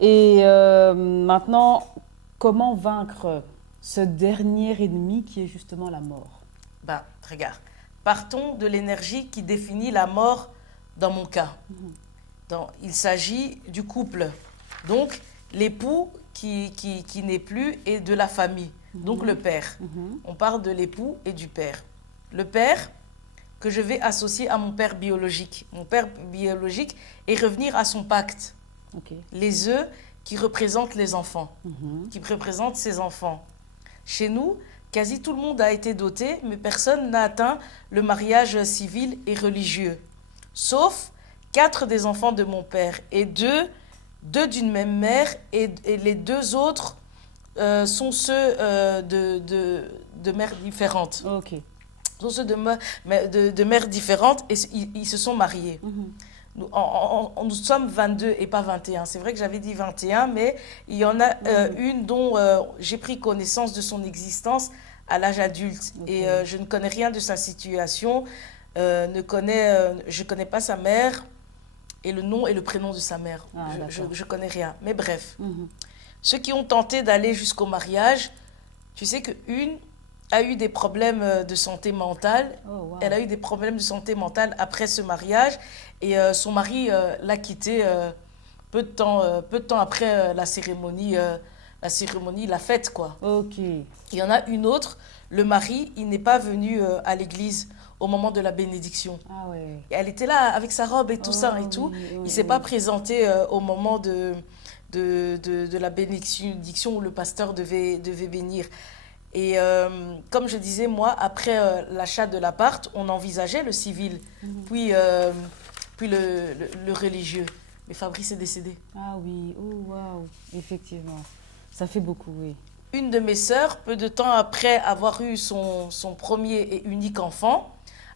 Et maintenant, comment vaincre ce dernier ennemi qui est justement la mort? Ben, regarde, partons de l'énergie qui définit la mort dans mon cas. Il s'agit du couple. Donc, l'époux qui n'est plus et de la famille. Donc, le père. On parle de l'époux et du père. Le père que je vais associer à mon père biologique. Mon père biologique et revenir à son pacte. Ok. Les œufs qui représentent les enfants, qui représentent ses enfants. Chez nous, quasi tout le monde a été doté, mais personne n'a atteint le mariage civil et religieux. Sauf 4 des enfants de mon père et 2 d'une même mère, et les 2 autres sont ceux de mères différentes. Ok. Sont ceux de mères différentes et ils se sont mariés. Nous sommes 22 et pas 21. C'est vrai que j'avais dit 21, mais il y en a une dont j'ai pris connaissance de son existence à l'âge adulte. Okay. Et je ne connais rien de sa situation, je ne connais pas sa mère et le nom et le prénom de sa mère. Ah, je ne connais rien. Mais bref, Mhm. ceux qui ont tenté d'aller jusqu'au mariage, tu sais qu'une a eu des problèmes de santé mentale. Oh, wow. Elle a eu des problèmes de santé mentale après ce mariage et son mari l'a quittée peu de temps après la cérémonie, la fête, quoi. Ok. Il y en a une autre, le mari, il n'est pas venu à l'église au moment de la bénédiction. Ah ouais. Et elle était là avec sa robe et tout ça et tout. Oui, Il oui, ne s'est oui. pas présenté au moment de la bénédiction où le pasteur devait bénir. Et comme je disais, moi, après l'achat de l'appart, on envisageait le civil, puis le religieux. Mais Fabrice est décédé. Ah oui. Oh, wow. Effectivement. Ça fait beaucoup, oui. Une de mes sœurs, peu de temps après avoir eu son premier et unique enfant,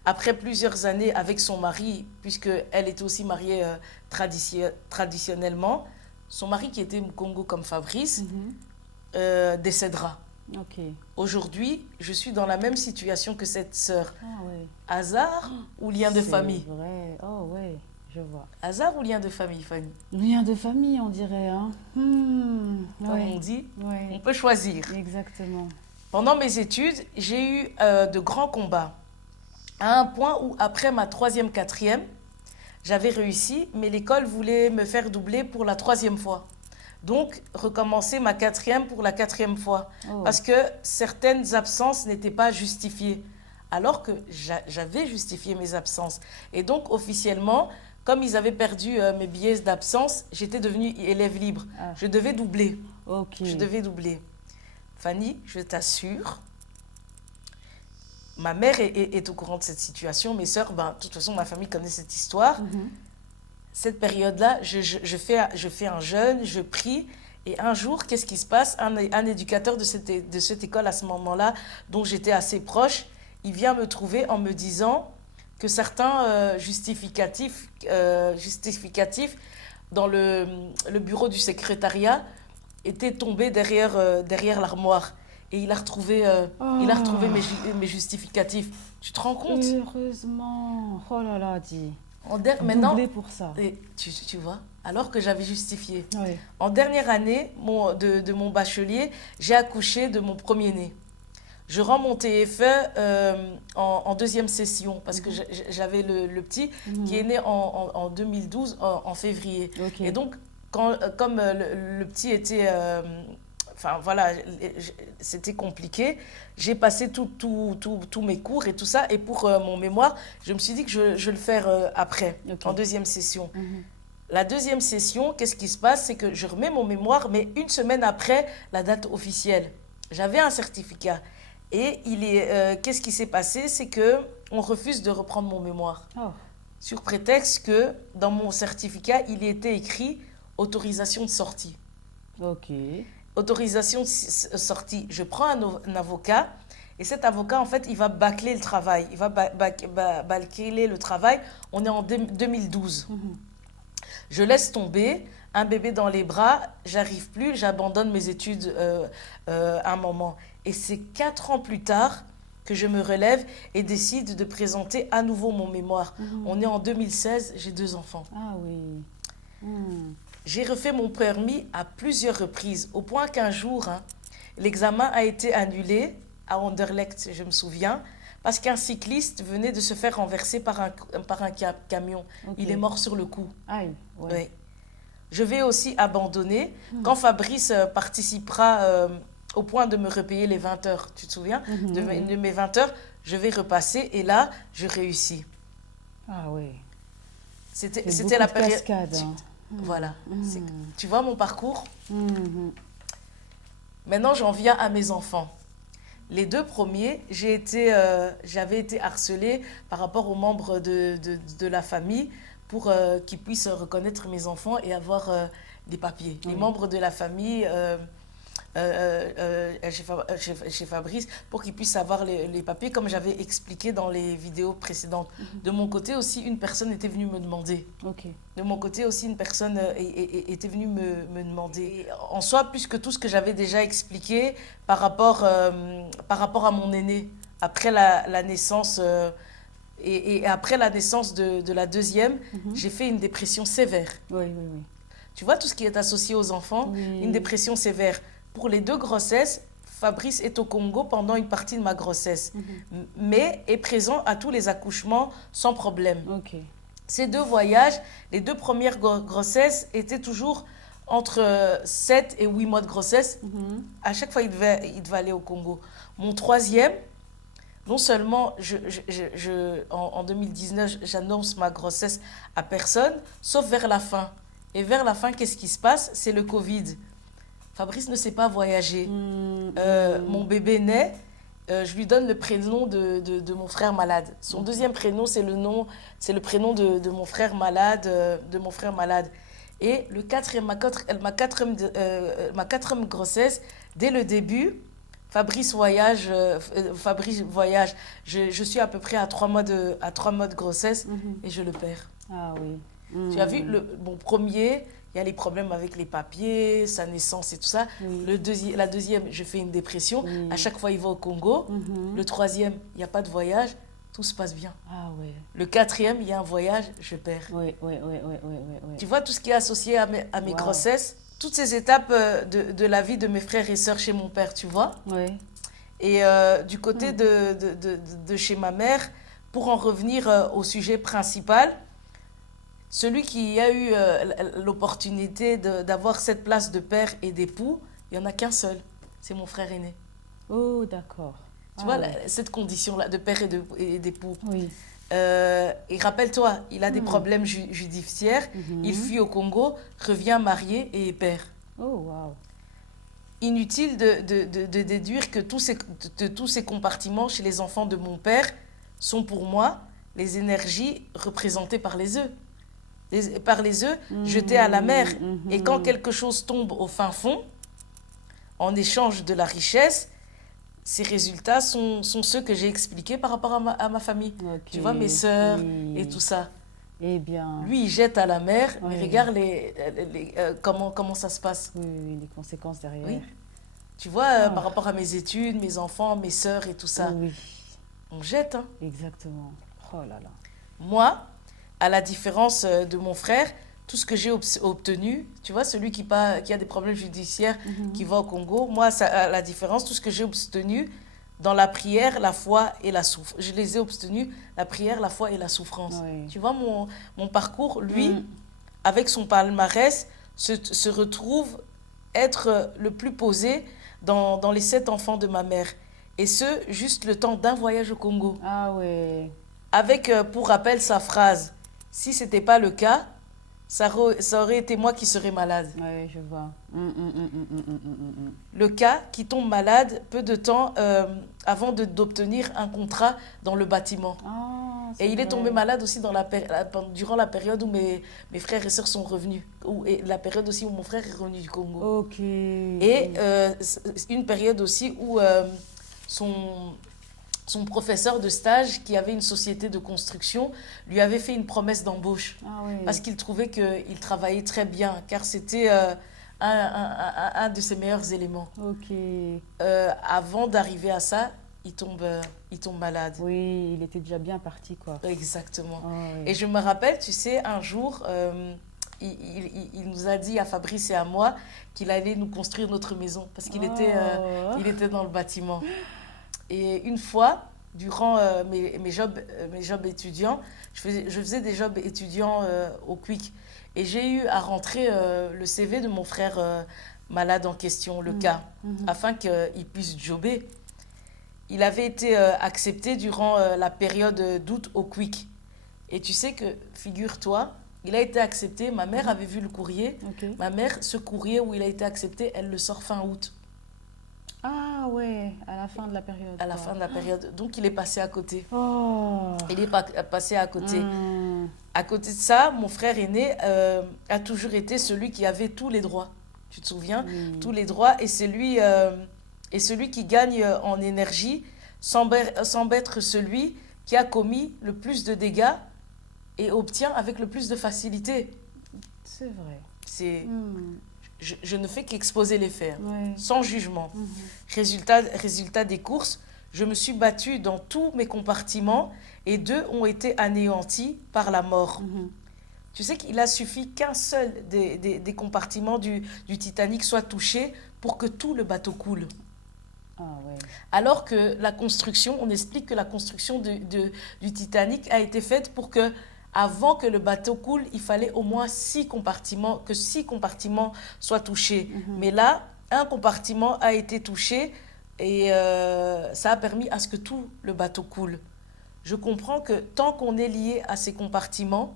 après plusieurs années avec son mari, puisqu'elle était aussi mariée traditionnellement, son mari qui était Mkongo comme Fabrice, décédera. Ok. Aujourd'hui, je suis dans la même situation que cette sœur. Ah ouais. Hasard ou lien de famille? C'est vrai. Oh ouais, je vois. Hasard ou lien de famille, Fanny? Lien de famille, on dirait, hein. Comme Ouais. on dit, on Ouais. peut choisir. Exactement. Pendant mes études, j'ai eu de grands combats. À un point où, après ma 3e, 4e, j'avais réussi, mais l'école voulait me faire doubler pour la 3e fois. Donc, recommencer ma 4e pour la 4e fois. Oh. Parce que certaines absences n'étaient pas justifiées. Alors que j'avais justifié mes absences. Et donc, officiellement, comme ils avaient perdu mes billets d'absence, j'étais devenue élève libre. Ah. Je devais doubler. Ok. Je devais doubler. Fanny, je t'assure, ma mère est au courant de cette situation. Mes sœurs, de toute façon, ma famille connaît cette histoire. Cette période-là, je fais un jeûne, je prie. Et un jour, qu'est-ce qui se passe? Un éducateur de cette école à ce moment-là, dont j'étais assez proche, il vient me trouver en me disant que certains justificatifs dans le bureau du secrétariat étaient tombés derrière l'armoire. Et il a retrouvé mes justificatifs. Tu te rends compte? Heureusement. Oh là là, dis. Maintenant, Doublé pour ça. et tu vois, alors que j'avais justifié. Oui. En dernière année de mon bachelier, j'ai accouché de mon premier-né. Je rends mon TFE en 2e session parce que j'avais le petit qui est né en 2012, en février. Ok. Et donc, comme le petit était... Enfin voilà, c'était compliqué. J'ai passé tous mes cours et tout ça. Et pour mon mémoire, je me suis dit que je vais le faire après, Ok. en 2e session. La 2e session, qu'est-ce qui se passe? C'est que je remets mon mémoire, mais une semaine après la date officielle. J'avais un certificat. Et qu'est-ce qui s'est passé? C'est qu'on refuse de reprendre mon mémoire. Oh. Sur prétexte que dans mon certificat, il était écrit autorisation de sortie. Ok. Autorisation de sortie. Je prends un avocat et cet avocat, en fait, il va bâcler le travail. Il va bâcler le travail. On est en 2012. Je laisse tomber, un bébé dans les bras, j'arrive plus, j'abandonne mes études un moment. Et c'est 4 ans plus tard que je me relève et décide de présenter à nouveau mon mémoire. On est en 2016, j'ai 2 enfants. Ah oui. J'ai refait mon permis à plusieurs reprises, au point qu'un jour, hein, l'examen a été annulé à Anderlecht, je me souviens, parce qu'un cycliste venait de se faire renverser par un camion. Ok. Il est mort sur le coup. Aïe, ouais. Ouais. Je vais aussi abandonner quand Fabrice participera au point de me repayer les 20 heures. Tu te souviens de mes 20 heures, je vais repasser et là, je réussis. Ah oui. C'était beaucoup la de période. cascades, hein. Voilà. Tu vois mon parcours? Mhm. Maintenant, j'en viens à mes enfants. Les deux premiers, j'avais été harcelée par rapport aux membres de la famille pour qu'ils puissent reconnaître mes enfants et avoir des papiers. Oui. Les membres de la famille chez Fabrice pour qu'ils puissent avoir les papiers, comme j'avais expliqué dans les vidéos précédentes. De mon côté aussi, une personne était venue me demander. Ok. De mon côté aussi, une personne était venue me demander. Et en soi, plus que tout ce que j'avais déjà expliqué par rapport à mon aîné, après la naissance, et après la naissance de la deuxième, j'ai fait une dépression sévère. Oui, oui, oui. Tu vois tout ce qui est associé aux enfants, Oui. une dépression sévère. Pour les deux grossesses, Fabrice est au Congo pendant une partie de ma grossesse, mais est présent à tous les accouchements sans problème. Ok. Ces deux voyages, les deux premières grossesses étaient toujours entre 7 et 8 mois de grossesse. À chaque fois, il devait aller au Congo. Mon troisième, non seulement en 2019, j'annonce ma grossesse à personne, sauf vers la fin. Et vers la fin, qu'est-ce qui se passe? C'est le Covid. Fabrice ne sait pas voyager. Mon bébé naît, je lui donne le prénom de mon frère malade. Son deuxième prénom, c'est le prénom de mon frère malade, Et le quatrième, ma quatrième grossesse, dès le début, Fabrice voyage. Je suis à peu près à 3 mois de grossesse et je le perds. Ah oui. Tu as vu, mon premier, il y a les problèmes avec les papiers, sa naissance et tout ça. Oui. La deuxième, je fais une dépression. Oui. À chaque fois, il va au Congo. Le troisième, il n'y a pas de voyage. Tout se passe bien. Ah oui. Le quatrième, il y a un voyage, je perds. Oui, oui, oui, oui, oui, oui. Tu vois tout ce qui est associé à mes Wow. grossesses, toutes ces étapes de la vie de mes frères et sœurs chez mon père, tu vois. Oui. Et du côté de chez ma mère, pour en revenir au sujet principal, celui qui a eu l'opportunité d'avoir cette place de père et d'époux, il n'y en a qu'un seul. C'est mon frère aîné. Oh, d'accord. Tu vois, cette condition-là de père et d'époux. Oui. Et rappelle-toi, il a des problèmes judiciaires. Il fuit au Congo, revient marié et est père. Oh, wow. Inutile de déduire que tous ces compartiments chez les enfants de mon père sont pour moi les énergies représentées par les œufs. Par les œufs jetés à la mer. Et quand quelque chose tombe au fin fond, en échange de la richesse, ces résultats sont ceux que j'ai expliqués par rapport à ma famille. Okay. Tu vois, mes sœurs Oui. et tout ça. Eh bien. Lui, il jette à la mer, Oui. mais regarde comment ça se passe. Oui, oui, les conséquences derrière. Oui. Tu vois, par rapport à mes études, mes enfants, mes sœurs et tout ça. Oui. On jette, hein. Exactement. Oh là là. Moi, à la différence de mon frère, tout ce que j'ai obtenu, tu vois, celui qui a des problèmes judiciaires, qui va au Congo, moi, à la différence, tout ce que j'ai obtenu dans la prière, la foi et la souffrance. Je les ai obtenus, la prière, la foi et la souffrance. Oui. Tu vois, mon parcours, lui, avec son palmarès, se retrouve être le plus posé dans les 7 enfants de ma mère. Et ce, juste le temps d'un voyage au Congo. Ah ouais. Avec, pour rappel, sa phrase. Si ce n'était pas le cas, ça aurait été moi qui serais malade. Oui, je vois. Le cas qui tombe malade peu de temps avant d'obtenir un contrat dans le bâtiment. Ah, et il vrai. est tombé malade aussi durant la période où mes frères et sœurs sont revenus. Et la période aussi où mon frère est revenu du Congo. Ok. Et une période aussi où son professeur de stage, qui avait une société de construction, lui avait fait une promesse d'embauche. Ah oui. Parce qu'il trouvait qu'il travaillait très bien, car c'était un de ses meilleurs éléments. Ok. Avant d'arriver à ça, il tombe malade. Oui, il était déjà bien parti, quoi. Exactement. Ah oui. Et je me rappelle, tu sais, un jour, il nous a dit à Fabrice et à moi qu'il allait nous construire notre maison parce qu'il il était dans le bâtiment. Et une fois, durant mes jobs étudiants, je faisais des jobs étudiants au Quick. Et j'ai eu à rentrer le CV de mon frère malade en question, le cas, afin qu'il puisse jobber. Il avait été accepté durant la période d'août au Quick. Et tu sais que, figure-toi, il a été accepté. Ma mère avait vu le courrier. Ok. Ma mère, ce courrier où il a été accepté, elle le sort fin août. Ah ouais, à la fin de la période. À la fin de la période. Donc, il est passé à côté. Oh. Il est passé à côté. Hmm. À côté de ça, mon frère aîné a toujours été celui qui avait tous les droits. Tu te souviens? Oui. Tous les droits. Et c'est lui, qui gagne en énergie semble être celui qui a commis le plus de dégâts et obtient avec le plus de facilité. C'est vrai. C'est, Hmm. je ne fais qu'exposer les faits, Ouais. sans jugement. Mhm. Résultat des courses, je me suis battue dans tous mes compartiments et 2 ont été anéantis par la mort. Mhm. Tu sais qu'il a suffi qu'un seul des compartiments du Titanic soit touché pour que tout le bateau coule. Ah ouais. Alors que la construction, on explique que la construction du Titanic a été faite pour que, avant que le bateau coule, il fallait au moins 6 compartiments soient touchés. Mais là, un compartiment a été touché et ça a permis à ce que tout le bateau coule. Je comprends que tant qu'on est lié à ces compartiments,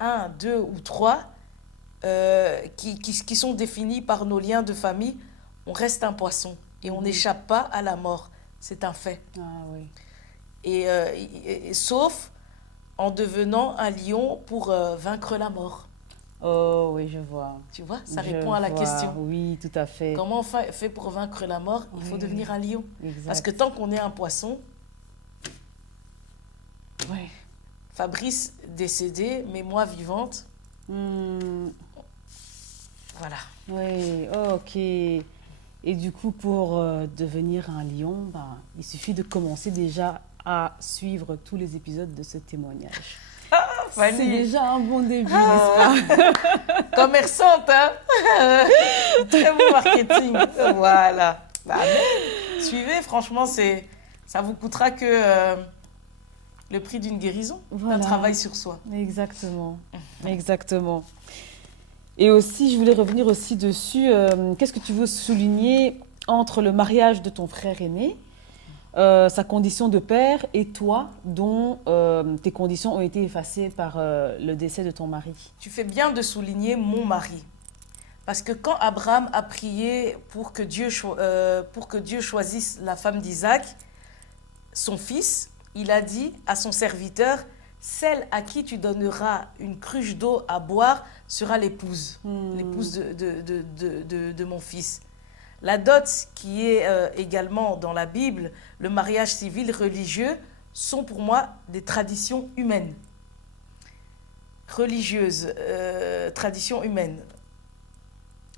1, 2 ou 3, qui sont définis par nos liens de famille, on reste un poisson et on n'échappe pas à la mort. C'est un fait. Ah oui. Et sauf en devenant un lion pour vaincre la mort. Oh oui, je vois. Tu vois, ça Je répond à la vois. question. Oui, tout à fait. Comment on fait pour vaincre la mort? Il faut Oui. devenir un lion. Exact. Parce que tant qu'on est un poisson, Ouais. Fabrice décédé, mais moi vivante, Hmm. voilà. Oui, ok. Et du coup, pour devenir un lion, ben, il suffit de commencer déjà à suivre tous les épisodes de ce témoignage. C'est Fanny, déjà un bon début, n'est-ce pas? commerçante, hein? Très bon marketing. Voilà. Bah, suivez, franchement, ça vous coûtera que le prix d'une guérison, Voilà. un travail sur soi. Exactement. Exactement. Et aussi, je voulais revenir aussi dessus. Qu'est-ce que tu veux souligner entre le mariage de ton frère aîné, sa condition de père, et toi, dont tes conditions ont été effacées par le décès de ton mari? Tu fais bien de souligner mon mari. Parce que quand Abraham a prié pour que Dieu choisisse la femme d'Isaac, son fils, il a dit à son serviteur, celle à qui tu donneras une cruche d'eau à boire sera l'épouse, l'épouse de mon fils. La dot, qui est également dans la Bible, le mariage civil religieux, sont pour moi des traditions humaines. Religieuses, traditions humaines.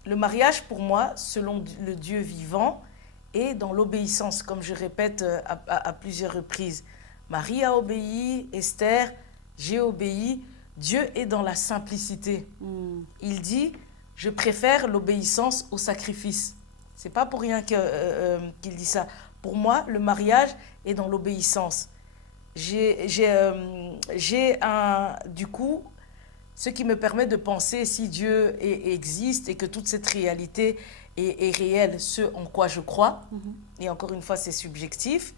Le mariage, pour moi, selon le Dieu vivant, est dans l'obéissance, comme je répète à plusieurs reprises. Marie a obéi, Esther, j'ai obéi. Dieu est dans la simplicité. Il dit, je préfère l'obéissance au sacrifice. C'est pas pour rien qu'il dit ça. Pour moi, le mariage est dans l'obéissance. Du coup, ce qui me permet de penser si Dieu existe et que toute cette réalité est réelle, ce en quoi je crois, et encore une fois, c'est subjectif,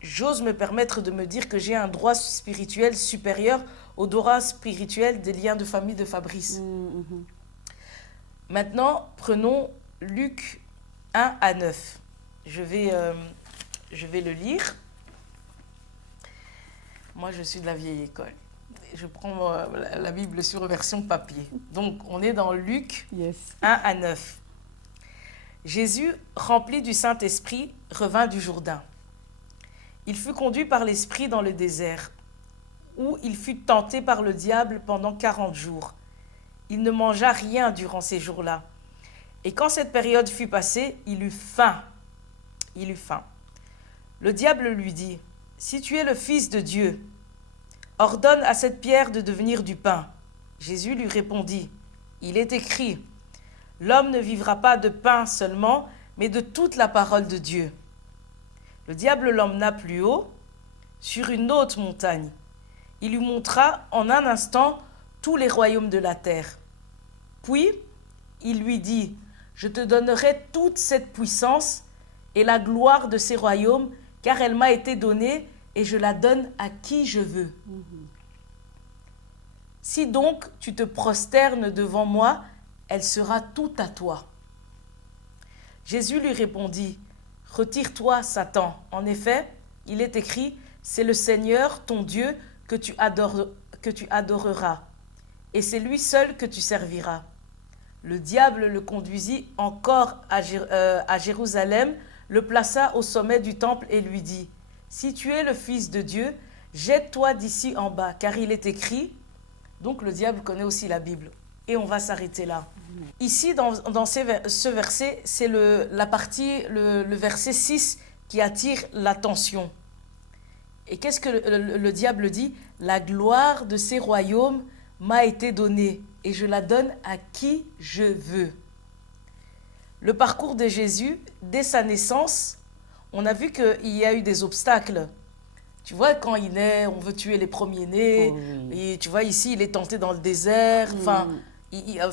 j'ose me permettre de me dire que j'ai un droit spirituel supérieur au droit spirituel des liens de famille de Fabrice. Maintenant, prenons Luc 1 à 9. Je vais le lire. Moi, je suis de la vieille école. Je prends la Bible sur version papier. Donc, on est dans Luc 1 à 9. Jésus, rempli du Saint-Esprit, revint du Jourdain. Il fut conduit par l'Esprit dans le désert, où il fut tenté par le diable pendant 40 jours. Il ne mangea rien durant ces jours-là. Et quand cette période fut passée, il eut faim. Le diable lui dit, « Si tu es le Fils de Dieu, ordonne à cette pierre de devenir du pain. » Jésus lui répondit, il est écrit, l'homme ne vivra pas de pain seulement, mais de toute la parole de Dieu. Le diable l'emmena plus haut, sur une haute montagne. Il lui montra en un instant tous les royaumes de la terre. Puis, il lui dit, je te donnerai toute cette puissance et la gloire de ces royaumes, car elle m'a été donnée et je la donne à qui je veux. Si donc tu te prosternes devant moi, elle sera toute à toi. Jésus lui répondit, retire-toi, Satan. En effet, il est écrit, c'est le Seigneur, ton Dieu, que tu adoreras, et c'est lui seul que tu serviras. Le diable le conduisit encore à Jérusalem, le plaça au sommet du temple et lui dit, si tu es le Fils de Dieu, jette-toi d'ici en bas, car il est écrit, donc le diable connaît aussi la Bible. Et on va s'arrêter là. Ici, dans ce verset, c'est le verset 6 qui attire l'attention. Et qu'est-ce que le diable dit? La gloire de ces royaumes m'a été donnée et je la donne à qui je veux. Le parcours de Jésus, dès sa naissance, on a vu qu'il y a eu des obstacles. Tu vois, quand il naît, on veut tuer les premiers-nés. Oh, et tu vois, ici, il est tenté dans le désert.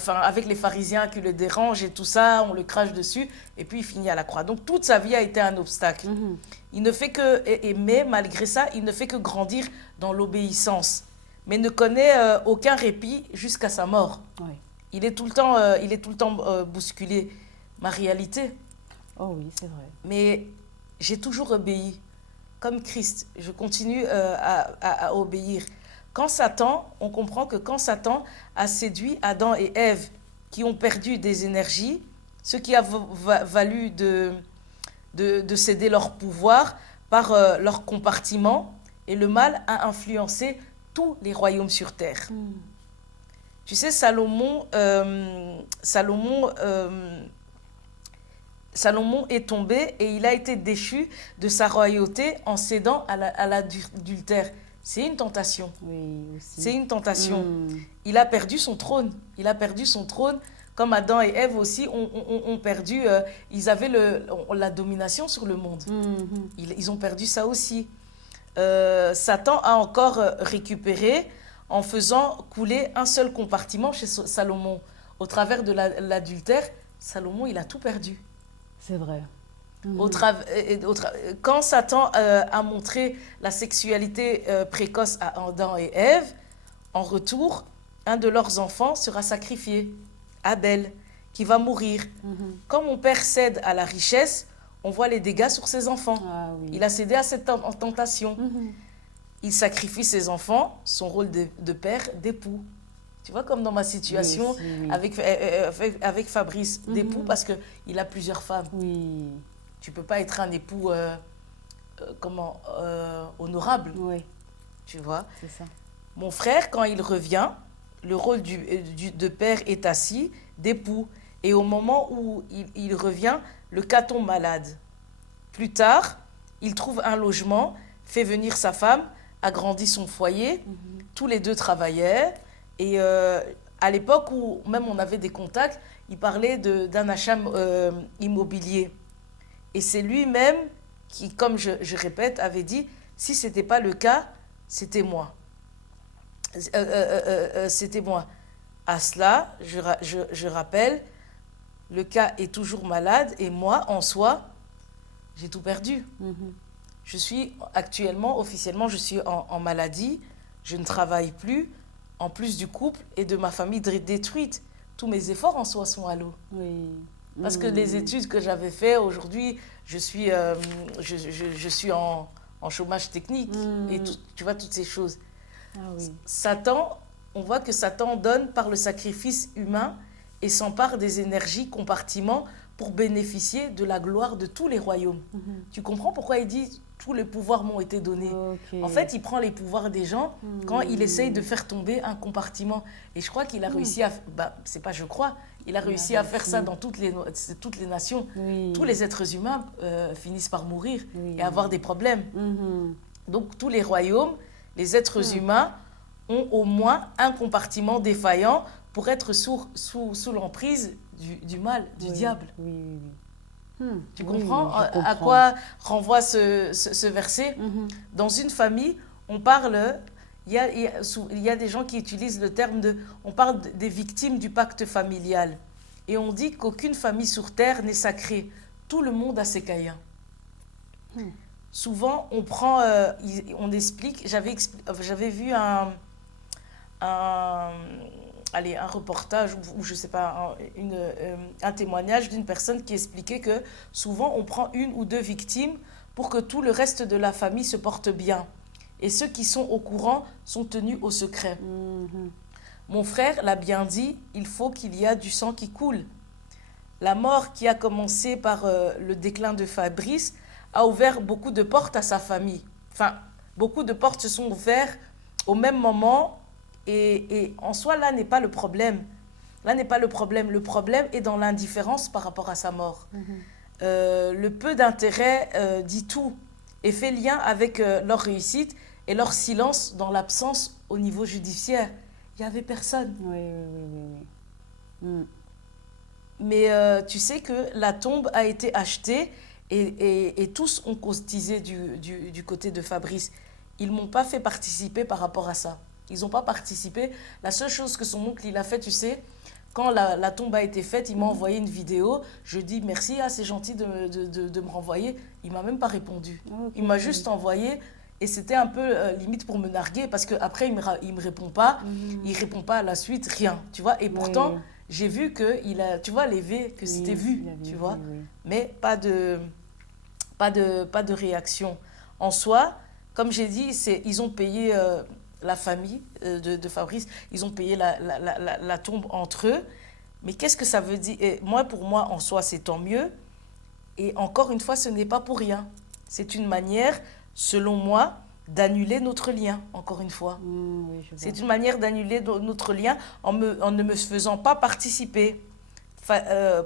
Avec les pharisiens qui le dérangent et tout ça, on le crache dessus. Et puis, il finit à la croix. Donc, toute sa vie a été un obstacle. Il ne fait que, mais malgré ça, il ne fait que grandir dans l'obéissance. Mais ne connaît aucun répit jusqu'à sa mort. Oui. Il est tout le temps bousculé. Ma réalité. Oh oui, c'est vrai. Mais j'ai toujours obéi. Comme Christ, je continue à obéir. On comprend que quand Satan a séduit Adam et Ève, qui ont perdu des énergies, ce qui a valu de céder leur pouvoir par leur compartiment, et le mal a influencé tous les royaumes sur terre. Tu sais, Salomon est tombé et il a été déchu de sa royauté en cédant à l'adultère. C'est une tentation. Oui, aussi. C'est une tentation. Il a perdu son trône. Comme Adam et Ève aussi ont perdu. Ils avaient la domination sur le monde. Ils ont perdu ça aussi. Satan a encore récupéré en faisant couler un seul compartiment chez Salomon. Au travers de l'adultère, Salomon, il a tout perdu. C'est vrai. Quand Satan a montré la sexualité précoce à Adam et Ève, en retour, un de leurs enfants sera sacrifié, Abel, qui va mourir. Quand mon père cède à la richesse, on voit les dégâts sur ses enfants. Ah, oui. Il a cédé à cette tentation. Il sacrifie ses enfants, son rôle de père, d'époux. Tu vois, comme dans ma situation avec Fabrice, d'époux, parce qu'il a plusieurs femmes. Oui. Tu ne peux pas être un époux honorable. Oui. Tu vois. C'est ça. Mon frère, quand il revient, le rôle de père est assis, d'époux. Et au moment où il revient, le cas tombe malade. Plus tard, il trouve un logement, fait venir sa femme, agrandit son foyer. Tous les deux travaillaient. Et à l'époque où même on avait des contacts, il parlait d'un achat immobilier. Et c'est lui-même qui, comme je répète, avait dit, si ce n'était pas le cas, c'était moi. C'était moi. À cela, je rappelle, le cas est toujours malade et moi, en soi, j'ai tout perdu. Je suis actuellement, officiellement, je suis en maladie, je ne travaille plus, en plus du couple et de ma famille détruite. Tous mes efforts en soi sont à l'eau. Oui. Parce que les études que j'avais faites, aujourd'hui, je suis en chômage technique. Et tu vois, toutes ces choses. Ah, oui. Satan, on voit que Satan donne par le sacrifice humain et s'empare des énergies, compartiments, pour bénéficier de la gloire de tous les royaumes. Tu comprends pourquoi il dit « tous les pouvoirs m'ont été donnés ». En fait, il prend les pouvoirs des gens quand il essaye de faire tomber un compartiment. Et je crois qu'il a réussi à... c'est pas je crois, il a réussi à faire ça dans toutes les nations. Oui. Tous les êtres humains finissent par mourir et avoir des problèmes. Donc tous les royaumes, les êtres humains ont au moins un compartiment défaillant pour être sous l'emprise du mal, du diable. Oui, oui, oui. Tu Oui, comprends je à comprends. quoi renvoie ce verset? Dans une famille, on parle, il y a des gens qui utilisent le terme de, on parle des victimes du pacte familial. Et on dit qu'aucune famille sur terre n'est sacrée. Tout le monde a ses caïns. Souvent, on prend, on explique, j'avais vu allez, un reportage ou je sais pas, un témoignage d'une personne qui expliquait que souvent on prend une ou deux victimes pour que tout le reste de la famille se porte bien. Et ceux qui sont au courant sont tenus au secret. Mon frère l'a bien dit, il faut qu'il y ait du sang qui coule. La mort qui a commencé par le déclin de Fabrice a ouvert beaucoup de portes à sa famille. Enfin, beaucoup de portes se sont ouvertes au même moment. Et en soi, là n'est pas le problème. Là n'est pas le problème. Le problème est dans l'indifférence par rapport à sa mort. Le peu d'intérêt dit tout et fait lien avec leur réussite et leur silence dans l'absence au niveau judiciaire. Il n'y avait personne. Oui, oui, oui, oui. Mais tu sais que la tombe a été achetée et tous ont cotisé du côté de Fabrice. Ils ne m'ont pas fait participer par rapport à ça. Ils n'ont pas participé. La seule chose que son oncle il a fait, tu sais, quand la tombe a été faite, il m'a envoyé une vidéo. Je dis merci, c'est gentil de me renvoyer. Il ne m'a même pas répondu. Okay. Il m'a juste envoyé et c'était un peu limite pour me narguer parce qu'après, il ne me répond pas. Il ne répond pas à la suite, rien. Tu vois. Et pourtant, j'ai vu que il a, tu vois, les V, que c'était vu, tu vois. Mais pas de réaction. En soi, comme j'ai dit, ils ont payé... la famille de Fabrice, ils ont payé la tombe entre eux. Mais qu'est-ce que ça veut dire? Et pour moi, en soi, c'est tant mieux. Et encore une fois, ce n'est pas pour rien. C'est une manière, selon moi, d'annuler notre lien, encore une fois. Oui, c'est une manière d'annuler notre lien en ne me faisant pas participer.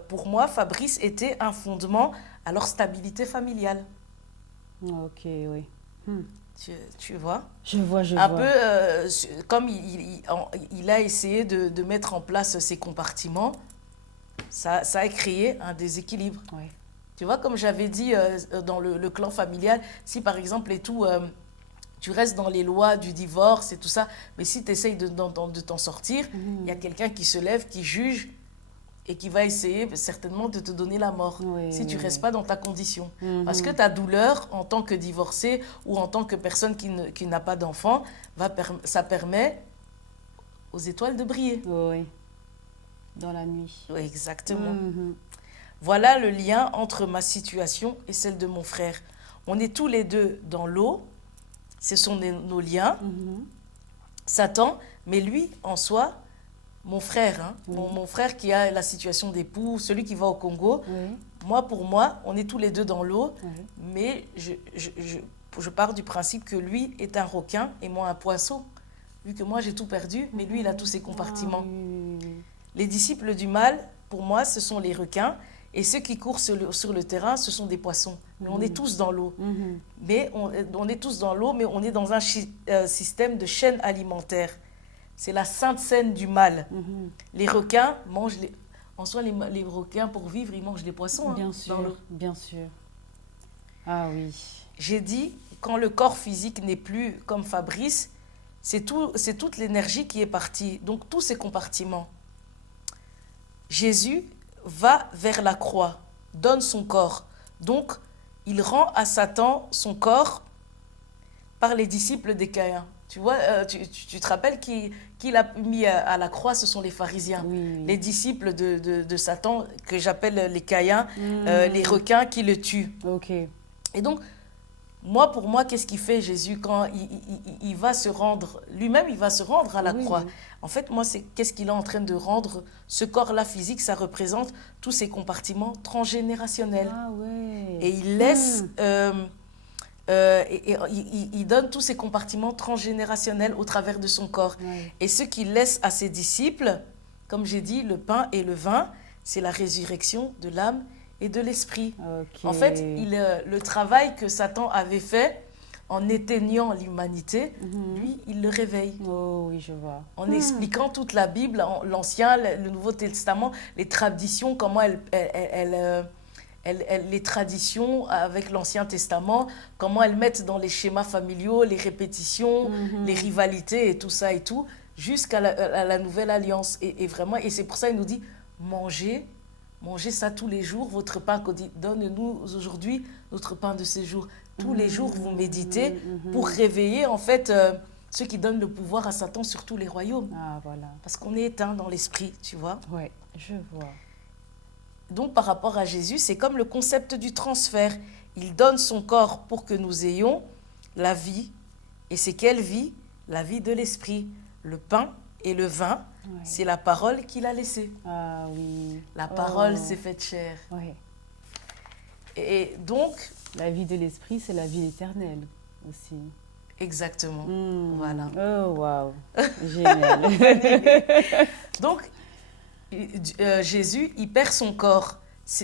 Pour moi, Fabrice était un fondement à leur stabilité familiale. Ok, oui. Tu vois? Je vois. Un peu comme il a essayé de mettre en place ces compartiments, ça a créé un déséquilibre. Ouais. Tu vois, comme j'avais dit dans le clan familial, si par exemple et tout, tu restes dans les lois du divorce et tout ça, mais si tu essayes de t'en sortir, il y a quelqu'un qui se lève, qui juge et qui va essayer certainement de te donner la mort si tu ne restes pas dans ta condition. Parce que ta douleur en tant que divorcé ou en tant que personne qui n'a pas d'enfant, ça permet aux étoiles de briller. Oui, dans la nuit. Oui, exactement. Voilà le lien entre ma situation et celle de mon frère. On est tous les deux dans l'eau, ce sont nos liens. Satan, mais lui, en soi... Mon frère, mon frère qui a la situation d'époux, celui qui va au Congo, pour moi, on est tous les deux dans l'eau, mais je pars du principe que lui est un requin et moi un poisson, vu que moi j'ai tout perdu, mais lui il a tous ses compartiments. Les disciples du mal, pour moi, ce sont les requins, et ceux qui courent sur le terrain, ce sont des poissons. Mais on est tous dans l'eau. Mais on est tous dans l'eau, mais on est dans un système de chaîne alimentaire. C'est la sainte scène du mal. Les requins mangent en soi, les requins, pour vivre, ils mangent les poissons dans l'eau. Bien sûr. Ah oui. J'ai dit, quand le corps physique n'est plus comme Fabrice, c'est toute l'énergie qui est partie. Donc, tous ces compartiments. Jésus va vers la croix, donne son corps. Donc, il rend à Satan son corps par les disciples des Caïns. Tu vois, tu te rappelles qui l'a mis à la croix, ce sont les pharisiens, les disciples de Satan, que j'appelle les Caïens, les requins qui le tuent. Okay. Et donc, pour moi, qu'est-ce qu'il fait Jésus quand il va se rendre, lui-même, il va se rendre à la croix. En fait, moi, qu'est-ce qu'il est en train de rendre? Ce corps-là physique, ça représente tous ces compartiments transgénérationnels. Ah ouais. Et il laisse... il donne tous ces compartiments transgénérationnels au travers de son corps. Et ce qu'il laisse à ses disciples, comme j'ai dit, le pain et le vin, c'est la résurrection de l'âme et de l'esprit. En fait, le travail que Satan avait fait en éteignant l'humanité, lui, il le réveille. Oh oui, je vois. En expliquant toute la Bible, l'Ancien, le Nouveau Testament, les traditions, comment les traditions avec l'Ancien Testament, comment elles mettent dans les schémas familiaux, les répétitions, les rivalités et tout ça et tout, jusqu'à la Nouvelle Alliance. Et vraiment, et c'est pour ça qu'il nous dit, mangez ça tous les jours, votre pain quotidien. Donne-nous aujourd'hui notre pain de ces jours. Tous les jours, vous méditez pour réveiller, en fait, ceux qui donnent le pouvoir à Satan sur tous les royaumes. Ah, voilà. Parce qu'on est éteint dans l'esprit, tu vois. Oui, je vois. Donc, par rapport à Jésus, c'est comme le concept du transfert. Il donne son corps pour que nous ayons la vie. Et c'est quelle vie? La vie de l'esprit. Le pain et le vin, c'est la parole qu'il a laissée. Ah oui. La parole s'est faite chair. Oui. Et donc... La vie de l'esprit, c'est la vie éternelle aussi. Exactement. Voilà. Oh, waouh. Génial. Donc, Jésus, il perd son corps.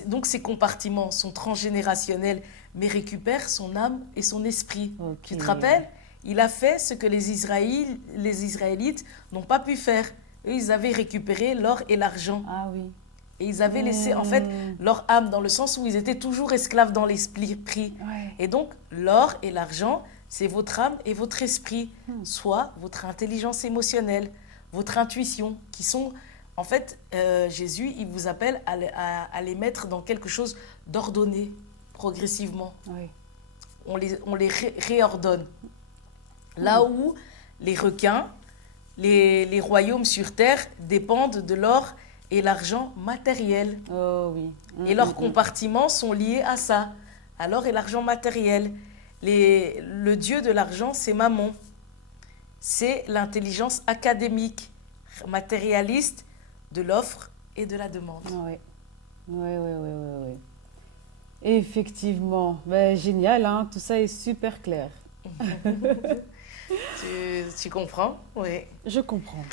Donc, ses compartiments sont transgénérationnels, mais récupère son âme et son esprit. Okay. Tu te rappelles? Il a fait ce que les Israélites n'ont pas pu faire. Eux, ils avaient récupéré l'or et l'argent. Ah oui. Et ils avaient laissé, en fait, leur âme, dans le sens où ils étaient toujours esclaves dans l'esprit. Ouais. Et donc, l'or et l'argent, c'est votre âme et votre esprit, soit votre intelligence émotionnelle, votre intuition, qui sont... En fait, Jésus, il vous appelle à les mettre dans quelque chose d'ordonné, progressivement. Oui. On les réordonne. Là où les requins, les royaumes sur terre dépendent de l'or et l'argent matériel. Oh oui. Et leurs compartiments sont liés à ça, à l'or et l'argent matériel. Le dieu de l'argent, c'est Mammon. C'est l'intelligence académique, matérialiste de l'offre et de la demande. Oui. Oui. Effectivement. Ben, génial, hein? Tout ça est super clair. Tu comprends? Oui. Je comprends.